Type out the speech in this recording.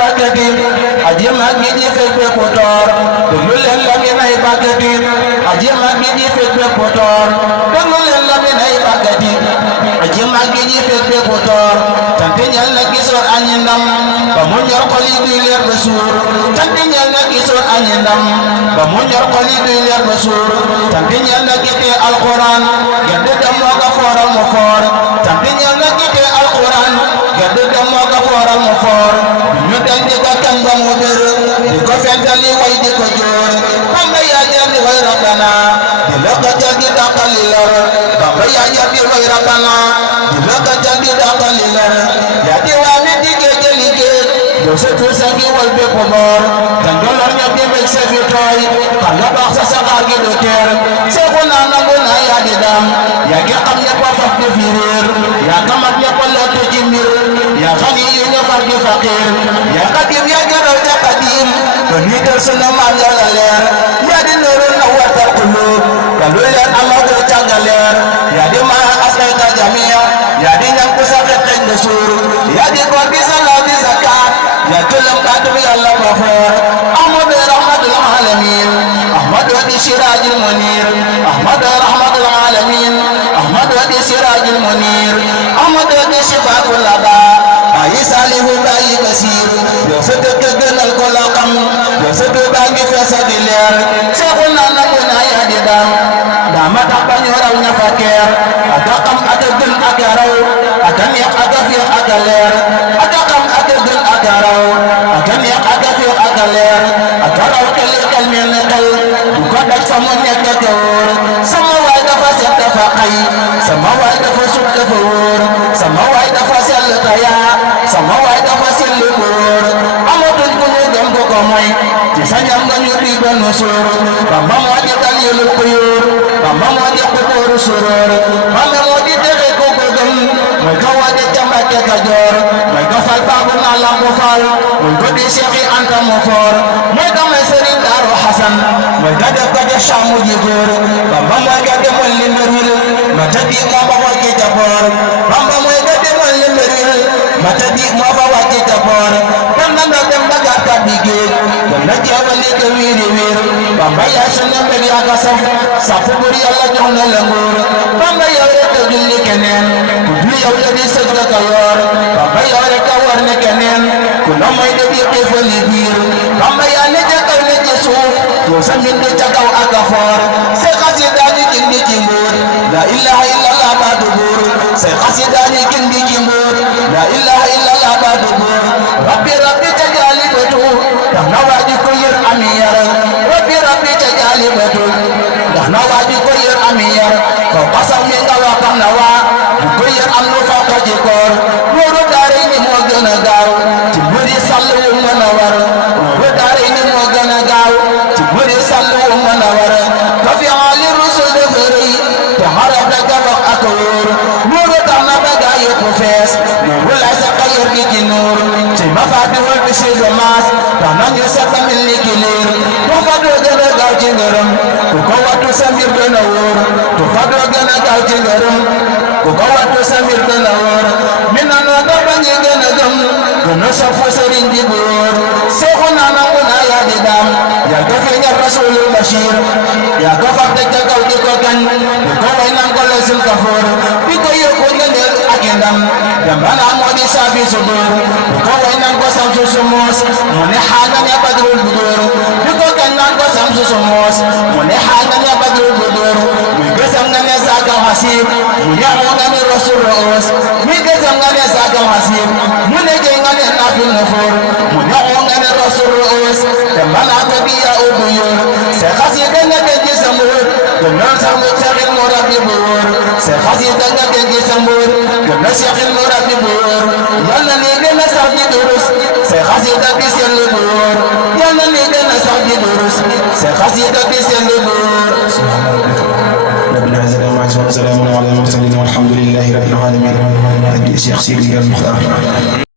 Bagati aji magi ji fekk potor déglu leen la mi nay Bagati aji magi ji fekk potor déglu leen la mi nay Bagati aji magi ji fekk potor tanti ñal na gisoor añi ndam ba mu ñor xoli duy leer ba suur tanti ñal na gisoor añi ndam ba mu ñor xoli duy leer ba suur tanti ñal na gite alquran gerte dem moo ko fooral mu foor tanti ñal na gite alquran gerte dem moo ko fooral mu foor ñu dañ di ko kan ba mu bir di ko fentali way di ko joor Bamba yaa jar di way rabbana di la ko jar di dàqali lor Bamba yaa jar di way rabbana di la ko jar di dàqali lor yaa di waa mi di géej liggéey yow sa tur sa ngi wal bépp boor te ndolor ña di meg sa fi tooy xam nga baax sa saxaar gi du teer seexu naa nangu naa yaa di daam yaa ngi xam ñëpp a faf di fi réer yaa kamat ñëpp a lottu ci mbir yaa xani yu ñu far di faqir yaa qadim yaa jaraw ja qadim ba nii kër sunu maam yaa la leer yaa di nooru na wartal qulub ba lu leen amagul càgga leer yaa di maa aslayta jamia yaa di ñam ku sa xet xeñ de suur yaa di góor di salaat di zakat yaa tulam kàddu yàlla ba foor ahmadu rahmatul alamin ahmadu di sirajul munir ahmadu rahmatul alamin ahmadu di sirajul munir ahmadu di shifaaul laba ayi salihu bayi basir yow sa dëkk gënal ko la xam yow sa dëkk baa ngi fees di leer seexu naa nangu naa yaa di daam daa ma tax ba ñu raw ña fa keer ak a xam ak a gën ak a raw ak a neex ak a fiix ak a leer ak a xam ak a gën ak a raw ak a neex ak a fiix ak a leer ak a raw xel xel mel ne xel du ko daj fa mu nekk te wóor sama waay dafa set dafa xay sama waay dafa sut dafa wóor sama waay dafa sell ta yaa sama waay dafa sell wóor amatul ku ñu dem ko ko moy ci sa ñam nga ñu di benn suur Bamba moo di dalilul xuyuur Bamba moo di xukóoru suróor Bamba moo di texe ko ko gëm mooy ko waje ca Mbàkke Kajoor mooy ko fal baabu naa lampu fal mooy ko di Seexi Anta mu foor mooy ko may Sëriñ Daaru Xasan mooy ko def ko def saamu ji góor Bamba mooy ko demoon li mbiril ma tëddi moo ba wàcce ca boor Bamba mooy ko demoon li mbiril ma tëddi moo ba wàcce ca boor kon na nga dem ba gàttal di géej kon na jeewali ko wiiri wiir Bamba yaa sunu mbir yaa ko saf safu bur Yàlla jox na la nguur Bamba yow rek a julli keneen ku dul yow la di sëg ka yor Bamba yow rek a war ne keneen ku la mooy de di xiifali biir Bamba yaa ne ca kaw ne ci suuf yow sa mbind ca kaw ak a foor say xasida ñu gindi ci nguur la ilaha illallah baatu buur say xasida ñu gindi ci nguur la ilaha illallah baatu buur rabbi rabbi ca jaalibatu ndax na waaji ko yër ami yar rabbi rabbi ca jaalibatu ndax na waaji ko yër ami yar ko xasaw mi nga wax xam na waa bu ko yër am lu fa ko ci koor wóoru daara ni moo gën a gaaw ci mbiri sàll wu mën a war wóoru daara ni moo gën a gaaw ci mbiri sàll wu mën a war ka fi ali rusul dafa rëy te xaraf la gabax ak wóor wóoru tax na ba gaa yëpp fees wóoru lay sa ka yër gi ci nuur ci ma faati wal bi si domaas tax na ñu sa famille ni ki liir tu fa doo gën a gaaw ci ngërëm ku ko wattu sa mbir gën a wóor tu fa doo gën a gaaw ci ngërëm ku ko wattu sa mbir gën a wóor mi na noo da bañi gën a gëm gën a sofu sëriñ di bu wóor seexu naa nangu naa yaa di daam yaa ko feeñal rasulul bashir yaa ko fab teg ca kaw di ko gañ di ko way nan ko lesul kafoor di ko yóbbu nga neel ak i ndam dambana moo di saafi sudur di ko way nan ko samsu sumoos mu ne xaagan ya badrul budur di ko gañ nan ko samsu sumoos mu ne xaagan ya badrul budur muy gësam nga ne saakam xasiib mu ñamu nga ne rasul roos muy gësam nga ne saakam xasiib mu ne jey nga ne naafil nufuur mu ñamu nga ne rasul roos dambana ko di yaa ubbu yor se xasida nga denc sa mbuur gënal sa mu Seexil mu rabbi bu wóor se xasida nga denc sa mbuur gënal Seexil mu rabbi bu wóor yàlla ni gën a sax di durus se xasida bi sell bu wóor yàlla ni gën a sax di durus se xasida bi sell bu wóor ربنا عز وجل وسلام على المرسلين والحمد لله رب العالمين. Cheikh Sidi Al Muxtaar